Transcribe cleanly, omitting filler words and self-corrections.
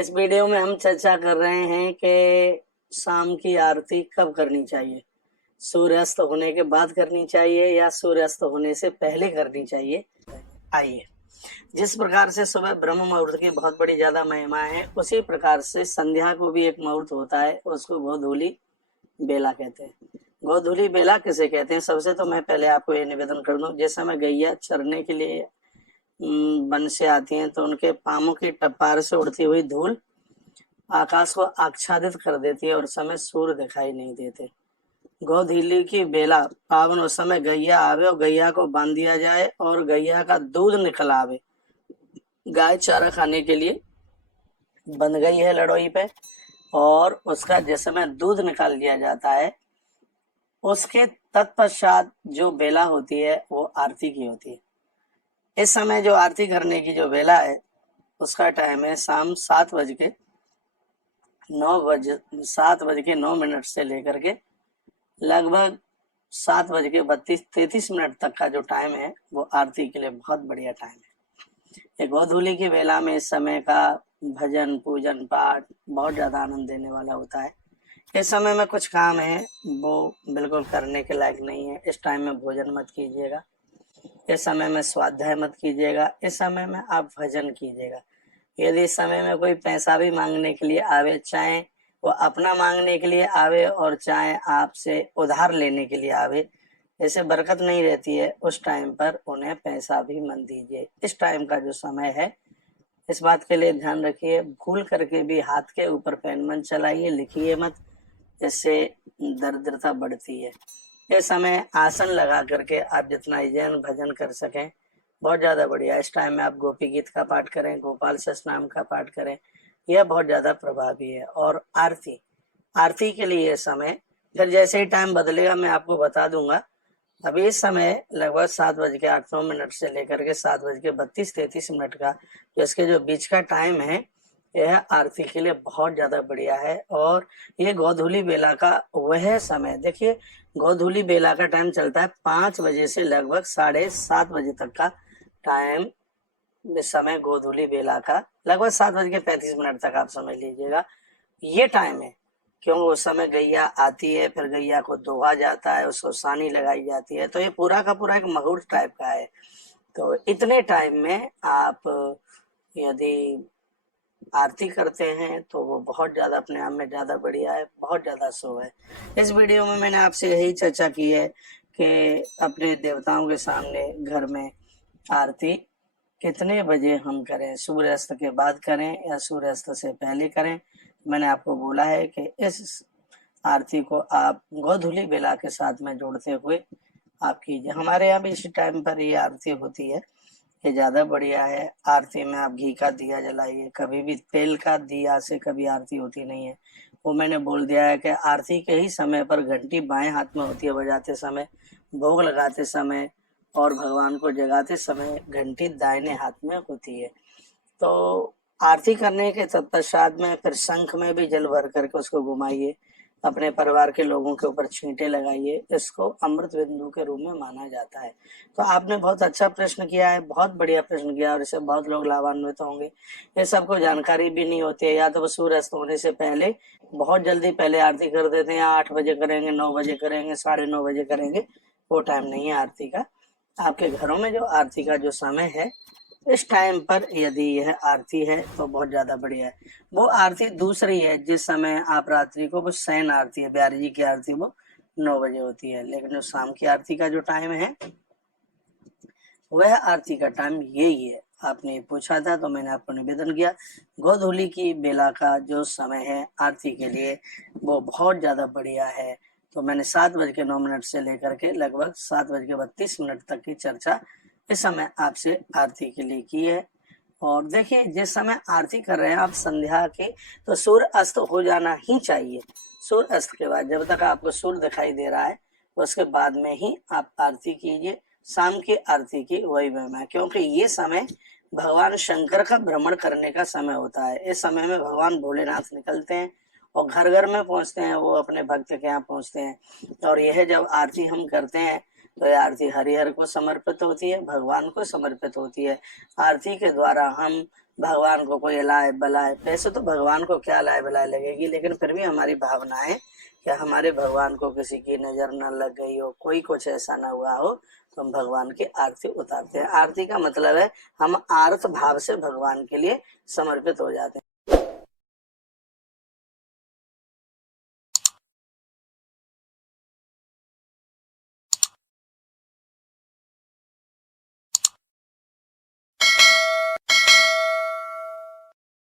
इस वीडियो में हम चर्चा कर रहे हैं कि शाम की आरती कब करनी चाहिए। सूर्यास्त होने के बाद करनी चाहिए या सूर्यास्त होने से पहले करनी चाहिए। आइए, जिस प्रकार से सुबह ब्रह्म मुहूर्त की बहुत बड़ी ज्यादा महिमा है, उसी प्रकार से संध्या को भी एक मुहूर्त होता है, उसको गोधूली बेला कहते हैं। गोधूली बेला किसे कहते हैं? सबसे तो मैं पहले आपको ये निवेदन कर दूं, जिस समय गैया चरने के लिए वन से आती हैं तो उनके पामों की टप्पार से उड़ती हुई धूल आकाश को आच्छादित कर देती है और समय सूर्य दिखाई नहीं देते। गोधूली की बेला पावन, उस समय गैया आवे और गैया को बांध दिया जाए और गैया का दूध निकल आवे। गाय चारा खाने के लिए बंध गई है लड़ोई पे और उसका जिस समय दूध निकाल लिया जाता है, उसके तत्पश्चात जो बेला होती है वो आरती की होती है। इस समय जो आरती करने की जो बेला है उसका टाइम है शाम 7:09 से लेकर के लगभग 7:32-33 तक का जो टाइम है वो आरती के लिए बहुत बढ़िया टाइम है। ये गोधूली की बेला में इस समय का भजन पूजन पाठ बहुत ज्यादा आनंद देने वाला होता है। इस समय में कुछ काम है वो बिल्कुल करने के लायक नहीं है। इस टाइम में भोजन मत कीजिएगा, इस समय में स्वाध्याय मत कीजिएगा, इस समय में आप भजन कीजिएगा। यदि इस समय में कोई पैसा भी मांगने के लिए आवे, चाहे वो अपना मांगने के लिए आवे और चाहे आपसे उधार लेने के लिए आवे, जैसे बरकत नहीं रहती है, उस टाइम पर उन्हें पैसा भी मत दीजिए। इस टाइम का जो समय है इस बात के लिए ध्यान रखिए, भूल करके भी हाथ के ऊपर पेन मत चलाइए, लिखिए मत, इससे दरिद्रता बढ़ती है। इस समय आसन लगा करके आप जितना जैन भजन कर सकें बहुत ज्यादा बढ़िया। इस टाइम में आप गोपी गीत का पाठ करें, गोपाल सहस्त्रनाम का पाठ करें, यह बहुत ज्यादा प्रभावी है। और आरती के लिए समय फिर जैसे ही टाइम बदलेगा मैं आपको बता दूंगा। अभी इस समय लगभग 7:08 से लेकर के 7:32-33 का जो इसके जो बीच का टाइम है, यह आरती के लिए बहुत ज्यादा बढ़िया है। और ये गोधूली बेला का वह समय, देखिए गोधूली बेला का टाइम चलता है 5 बजे से लगभग 7:30 तक का टाइम। इस समय गोधूली बेला का लगभग 7:35 तक आप समझ लीजिएगा ये टाइम है, क्योंकि उस समय गैया आती है, फिर गैया को दोहा जाता है, उसको सानी लगाई जाती है, तो ये पूरा का पूरा एक मुहूर्त टाइप का है। तो इतने टाइम में आप यदि आरती करते हैं तो वो बहुत ज्यादा अपने आप में ज्यादा बढ़िया है, बहुत ज्यादा शुभ है। इस वीडियो में मैंने आपसे यही चर्चा की है कि अपने देवताओं के सामने घर में आरती कितने बजे हम करें, सूर्यास्त के बाद करें या सूर्यास्त से पहले करें। मैंने आपको बोला है कि इस आरती को आप गोधूली बेला के साथ में जोड़ते हुए आप कीजिए। हमारे यहाँ भी इसी टाइम पर ये आरती होती है, ये ज्यादा बढ़िया है। आरती में आप घी का दिया जलाइए, कभी भी तेल का दिया से कभी आरती होती नहीं है। वो मैंने बोल दिया है कि आरती के ही समय पर घंटी बाएं हाथ में होती है बजाते समय, भोग लगाते समय और भगवान को जगाते समय घंटी दाहिने हाथ में होती है। तो आरती करने के तत्पश्चात में फिर शंख में भी जल भर करके उसको घुमाइए, अपने परिवार के लोगों के ऊपर छींटे लगाइए, इसको अमृत बिंदु के रूप में माना जाता है। तो आपने बहुत अच्छा प्रश्न किया है, बहुत बढ़िया प्रश्न किया और इससे बहुत लोग लाभान्वित होंगे। ये सबको जानकारी भी नहीं होती है, या तो सूर्यास्त होने से पहले बहुत जल्दी पहले आरती कर देते हैं, 8 बजे करेंगे, 9 बजे करेंगे, 9:30 बजे करेंगे, वो टाइम नहीं है आरती का। आपके घरों में जो आरती का जो समय है इस टाइम पर यदि यह आरती है तो बहुत ज्यादा बढ़िया है। वो आरती दूसरी है जिस समय आप रात्रि को वो शयन आरती है, बिहारी जी की आरती वो 9 बजे होती है, लेकिन जो शाम की आरती का जो टाइम है वह आरती का टाइम यही है। आपने पूछा था तो मैंने आपको निवेदन किया। गोधूली की बेला का जो समय है आरती के लिए वो बहुत ज्यादा बढ़िया है। तो मैंने 7:09 से लेकर के लगभग 7:32 तक की चर्चा इस समय आपसे आरती के लिए की है। और देखिए जिस समय आरती कर रहे हैं आप संध्या के, तो सूर्य अस्त हो जाना ही चाहिए। सूर्य अस्त के बाद जब तक आपको सूर्य दिखाई दे रहा है उसके बाद में ही आप आरती कीजिए। शाम की आरती की वही महिमा है, क्योंकि ये समय भगवान शंकर का भ्रमण करने का समय होता है। इस समय में भगवान भोलेनाथ निकलते हैं और घर घर में पहुंचते हैं, वो अपने भक्त के यहाँ पहुंचते हैं। और यह जब आरती हम करते हैं तो यह आरती हरिहर को समर्पित होती है, भगवान को समर्पित होती है। आरती के द्वारा हम भगवान को कोई लाए बलाए, पैसे तो भगवान को क्या लाए बलाए लगेगी, लेकिन फिर भी हमारी भावनाएं कि हमारे भगवान को किसी की नजर न लग गई हो, कोई कुछ ऐसा ना हुआ हो, तो हम भगवान की आरती उतारते हैं। आरती का मतलब है हम आर्त भाव से भगवान के लिए समर्पित हो जाते हैं।